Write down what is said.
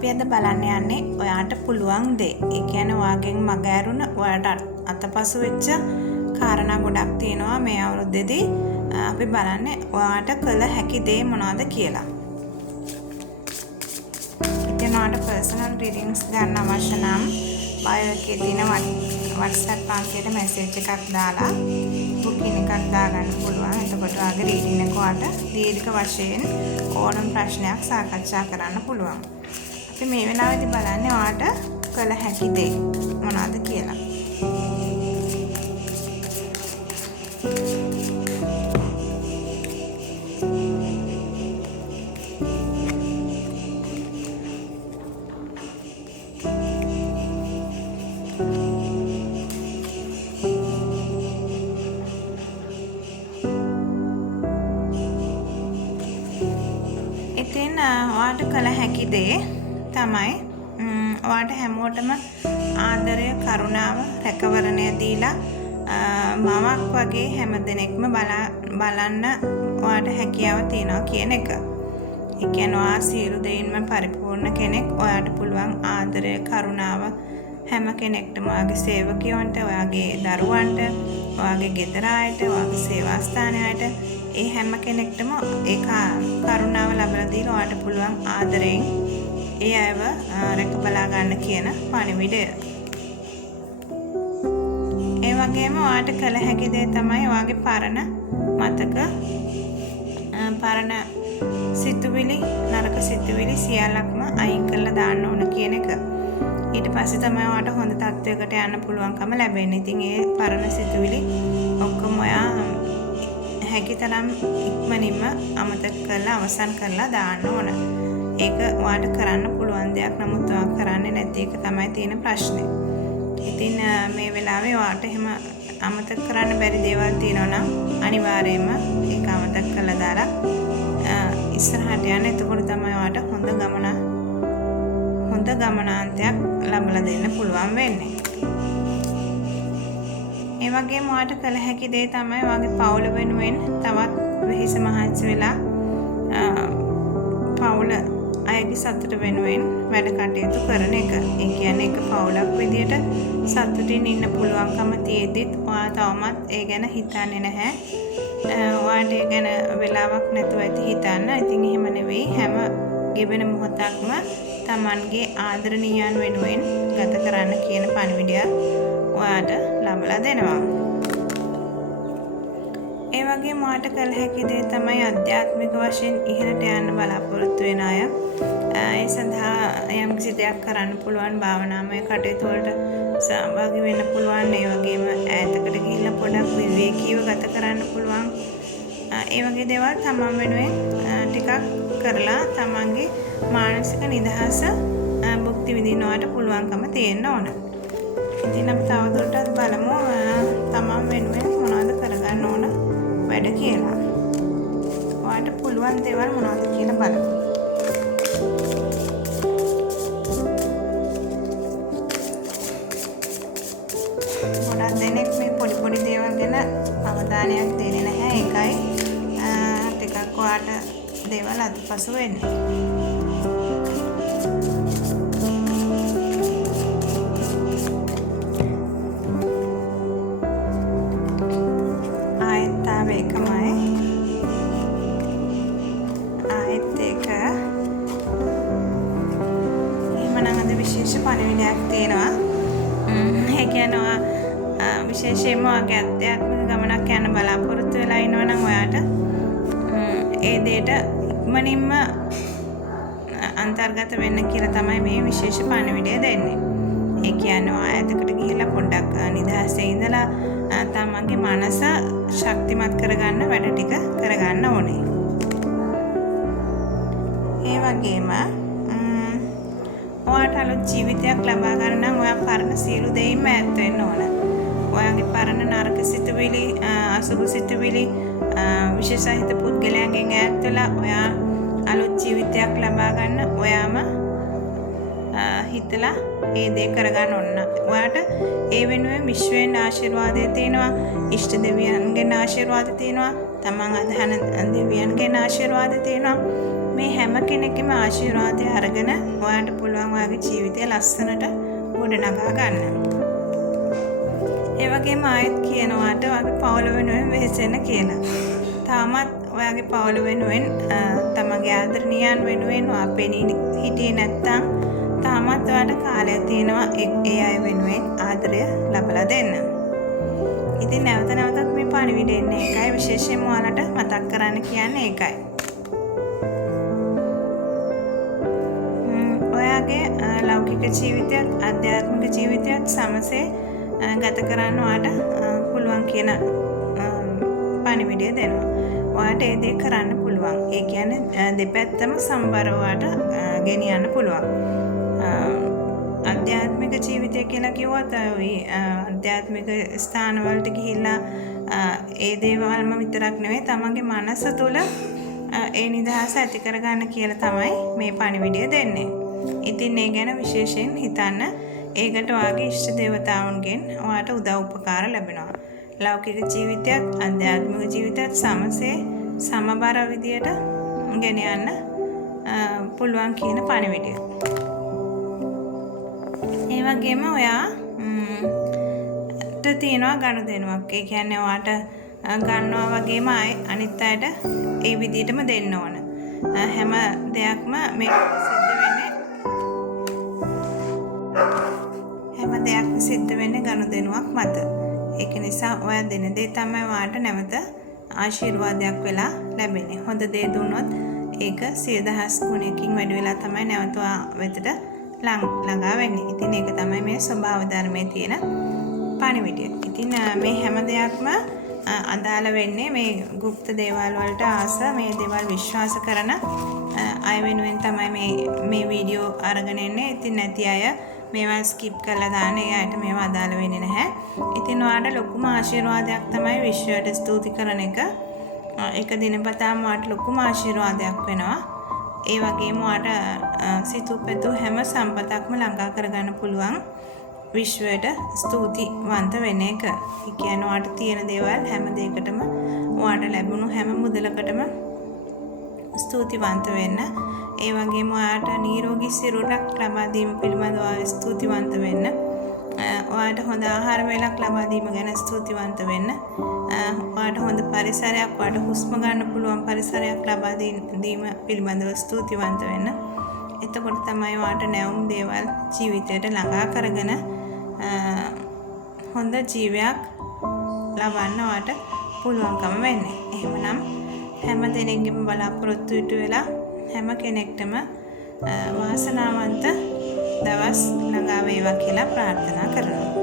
අපි අද බලන්න යන්නේ ඔයාට පුළුවන් දේ. ඒ කියන්නේ ඔයාගෙන් මග ඇරුණ ඔයාට අතපසු වෙච්ච කාරණා ගොඩක් තියෙනවා මේ අවුරුද්දේදී. අපි බලන්නේ ඔයාට කළ හැකි දේ මොනවද කියලා. ඉතින් ඔයාට පර්සනල් රීඩින්ග්ස් ගන්න අවශ්‍ය නම් බයෝ එකේ තියෙන WhatsApp පන්තියට මැසේජ් එකක් දාලා බුකින් එකක් දාගන්න පුළුවන්. එතකොට ඔයාගේ රීඩින් එක ඔයාට දීර්ඝ වශයෙන් ඕනම ප්‍රශ්නයක් සාකච්ඡා කරන්න පුළුවන්. අපි මේ වෙලාවේදී බලන්නේ ඔයාට කළ හැකි දේ මොනවද කියලා. ඉතින් ඔයාට කළ හැකි දේ තමයි ඔයාට හැමෝටම ආදරය, කරුණාව, රැකවරණය දීලා මමක් වගේ හැම දිනෙකම බලන්න ඔයාට හැකියාව තියෙනවා කියන එක. ඒ කියන්නේ ඔයා සියලු දෙයින්ම පරිපූර්ණ කෙනෙක්. ඔයාට පුළුවන් ආදරය, කරුණාව හැම කෙනෙක්ටම, ඔයාගේ සේවකයන්ට, ඔයාගේ දරුවන්ට, ඔයාගේ ගෙදර අයට, ඔයාගේ සේවා ස්ථානයට, ඒ හැම කෙනෙක්ටම ඒ කරුණාව ලබා දීලා ඔයාට පුළුවන් ආදරයෙන් ඒ අයව රැක බලා ගන්න කියන පණිවිඩය. ඒ වගේම ඔයාට කළ හැකි දේ තමයි ඔයාගේ පරණ මතක, පරණ සිතුවිලි, නරක සිතුවිලි සියල්ලක්ම අයින් කරලා දාන්න ඕන කියන එක. ඊට පස්සේ තමයි ඔයාට හොඳ තත්වයකට යන්න පුළුවන්කම ලැබෙන්නේ. ඉතින් ඒ පරණ සිතුවිලි ඔක්කොම ඔයා හැකිතරම් ඉක්මනින්ම අමතක කරලා අවසන් කරලා දාන්න ඕන. ඒක ඔයාට කරන්න පුළුවන් දෙයක්. නමුත් ඔයා කරන්නේ නැති එක තමයි තියෙන ප්‍රශ්නේ. ඉතින් මේ වෙලාවේ ඔයාට එහෙම අමතක කරන්න බැරි දේවල් තියෙනවා නම් අනිවාර්යයෙන්ම ඒක අමතක කරලා දාලා ඉස්සරහට යන්න. එතකොට තමයි ඔයාට හොඳ ගමනාන්තයක් ලබලා දෙන්න පුළුවන් වෙන්නේ. ඒ වගේම ඔයාට කළ හැකි දේ තමයි ඔයාගේ පවුල වෙනුවෙන් තවත් වෙහෙස මහන්සි වෙලා පවුල අයගේ සතුට වෙනුවෙන් වැඩ කටයුතු කරන එක. ඒ කියන්නේ එක පවුලක් විදියට සතුටින් ඉන්න පුළුවන්කම තියෙද්දිත් ඔයා තවමත් ඒ ගැන හිතන්නේ නැහැ. ඔයාට ඒ ගැන වෙලාවක් නැතුව ඇති හිතන්න. ඉතින් එහෙම නෙවෙයි, හැම ගෙවෙන මොහොතක්ම Tamanගේ ආදරණීයයන් වෙනුවෙන් ගත කරන්න කියන පණිවිඩය ඔයාට ලබලා දෙනවා. ඒ වගේම ඔයාට කළ හැකි දේ තමයි අධ්‍යාත්මික වශයෙන් ඉහළට යන්න බලාපොරොත්තු වෙන අය. ඒ සඳහා යම්කිසි දෙයක් කරන්න පුළුවන්, භාවනාමය කටයුතු වලට සහභාගී වෙන්න පුළුවන්. ඒ වගේම ඈතකට ගිහිල්ලා පොඩක් විවේකීව ගත කරන්න පුළුවන්. ඒ වගේ දේවල් තමන් වෙනුවෙන් ටිකක් කරලා තමන්ගේ මානසික නිදහස භුක්ති විඳින්න ඔයාට පුළුවන්කම තියෙන්න ඕන. ඉතින් අපි තවදුරටත් බලමු තමන් වෙනුවෙන් මොනවද කරගන්න ඕන වැඩ කියලා. ඔයාට පුළුවන් දේවල් මොනවද කියලා බලමු. ගොඩක් දෙනෙක් මේ පොඩි දේවල් ගැන අවධානයක් දෙන්නේ නැහැ. ඒකයි ටිකක් ඔයාට දේවල් අතපසු වෙන්නේ. විශේෂ පණිවිඩයක් තියෙනවා. ඒ කියන්නේ විශේෂයෙන්ම ඔයාගේ අධ්‍යාත්මික ගමනක් යන බලාපොරොත්තු වෙලා ඉනවා නම් ඔයාට ඒ දෙයට ඉක්මනින්ම අන්තර්ගත වෙන්න කියලා තමයි මේ විශේෂ පණිවිඩය දෙන්නේ. ඒ කියන්නේ ඔයා ඈතකට ගිහිල්ලා පොඩ්ඩක් නිදහසේ ඉඳලා තමන්ගේ මනස ශක්තිමත් කරගන්න වැඩ ටික කරගන්න ඕනේ. ඒ වගේම ඔයාට අලුත් ජීවිතයක් ලබා ගන්න නම් ඔයා පරණ සියලු දෙයින්ම ඈත් වෙන්න ඕන. ඔයාගේ පරණ නරක සිතුවිලි, අසුබ සිතුවිලි, විශේෂහිත පුද්ගලයන්ගෙන් ඈත් වෙලා ඔයා අලුත් ජීවිතයක් ලබා ගන්න ඔයාම හිතලා ඒ දේ කරගන්න ඕන. ඔයාට ඒ වෙනුවෙන් විශ්වයෙන් ආශිර්වාදය තියෙනවා, ඉෂ්ට දෙවියන්ගෙන් ආශිර්වාද තියෙනවා, තමන් අදහන දෙවියන්ගෙන් ආශිර්වාද තියෙනවා. මේ හැම කෙනෙක්ගේම ආශිර්වාදය අරගෙන ඔයාට පුළුවන් ඔයාගේ ජීවිතය ලස්සනට ගොඩනගා ගන්න. ඒ වගේම ආයෙත් කියනවාට ඔයාගේ පවුල වෙනුවෙන් වෙහෙසෙන්න කියලා. තාමත් ඔයාගේ පවුල වෙනුවෙන් තමන්ගේ ආදරණීයයන් වෙනුවෙන් ඔයා පෙනී හිටියේ නැත්නම් තාමත් ඔයාට කාලය තියෙනවා ඒ අය වෙනුවෙන් ආදරය ලබලා දෙන්න. ඉතින් නැවත නැවතත් මේ පණිවිඩය එන්නේ ඒකයි, විශේෂයෙන්ම ඔයාලට මතක් කරන්න කියන්නේ ඒකයි. ඔයාගේ ලෞකික ජීවිතයත් ආධ්‍යාත්මික ජීවිතයත් සමසේ ගත කරන්න ඔයාට පුළුවන් කියන පණිවිඩය දෙනවා. ඔයාට ඒ දේ කරන්න පුළුවන්. ඒ කියන්නේ දෙපැත්තම සමබරව ඔයාට ගෙනියන්න පුළුවන්. ආධ්‍යාත්මික ජීවිතය කියලා කිව්වොත් ආධ්‍යාත්මික ස්ථානවලට ගිහිල්ලා ඒ දේවල්ම විතරක් නෙවෙයි තමන්ගේ මනස තුළ ඒ නිදහස ඇති කරගන්න කියලා තමයි මේ පණිවිඩය දෙන්නේ. ඉතින් ඒ ගැන විශේෂයෙන් හිතන්න. ඒකට ඔයාගේ ඉෂ්ට දේවතාවුන්ගෙන් ඔයාට උදව් උපකාර ලැබෙනවා. ලෞකික ජීවිතයත් ආධ්‍යාත්මික ජීවිතයත් සමසේ සමබර විදියට ගෙන යන්න පුළුවන් කියන පණිවිඩය. ඒ වගේම ඔයාට තියෙනවා ගනුදෙනුවක්. ඒ කියන්නේ ඔයාට ගන්නවා වගේම අනිත් අයට ඒ විදිහටම දෙන්න ඕන. හැම දෙයක්ම මේ සිද්ධ වෙන්නේ ගනුදෙනුවක් මත. ඒක නිසා ඔයා දෙන දේ තමයි ඔයාට නැවත ආශිර්වාදයක් වෙලා ලැබෙන්නේ. හොඳ දේ දුන්නොත් ඒක 100,000 ගුණයකින් වැඩි වෙලා තමයි නැවත ඔයා වෙතට ළඟා වෙන්නේ. ඉතින් ඒක තමයි මේ ස්වභාව ධර්මයේ තියෙන පණිවිඩය. ඉතින් මේ හැම දෙයක්ම අදාළ වෙන්නේ මේ গুপ্ত දේවල් වලට ආස මේ දේවල් විශ්වාස කරන අය වෙනුවෙන් තමයි මේ වීඩියෝ අරගෙන එන්නේ. ඉතින් නැති අය මේවා ස්කිප් කරලා දාන්න. ඒ අයට මේවා අදාළ වෙන්නේ නැහැ. ඉතින් ඔයාලට ලොකුම ආශිර්වාදයක් තමයි විශ්වයට ස්තුති කරන එක. එක දිනපතාම ඔයාලට ලොකුම ආශිර්වාදයක් වෙනවා. ඒ වගේම ඔයාලට සිතුපෙතු හැම සම්පතක්ම ළඟා කරගන්න පුළුවන් විශ්වයට ස්තුතිවන්ත වෙන එක. ඒ කියන්නේ ඔයාලට තියෙන දේවල් හැම දෙයකටම ඔයාලට ලැබුණු හැම මුදලකටම ස්තුතිවන්ත වෙන්න. ඒ වගේම ඔයාට නිරෝගී සිරුරක් ලබා දීම පිළිබඳව ස්තුතිවන්ත වෙන්න. ඔයාට හොඳ ආහාර වේලක් ලබා දීම ගැන ස්තුතිවන්ත වෙන්න. ඔයාට හොඳ පරිසරයක්, ඔයාට හුස්ම ගන්න පුළුවන් පරිසරයක් ලබා දීම පිළිබඳව ස්තුතිවන්ත වෙන්න. එතකොට තමයි ඔයාට නැවුම් දේවල් ජීවිතයට ළඟා කරගෙන හොඳ ජීවිතයක් ලබන්න ඔයාට පුළුවන්කම වෙන්නේ. එහෙමනම් හැම දෙනෙක්ගේම බලාපොරොත්තු ඉටු වෙලා හැම කෙනෙක්ටම වාසනාවන්ත දවස් ළඟා වේවා කියලා ප්‍රාර්ථනා කරනවා.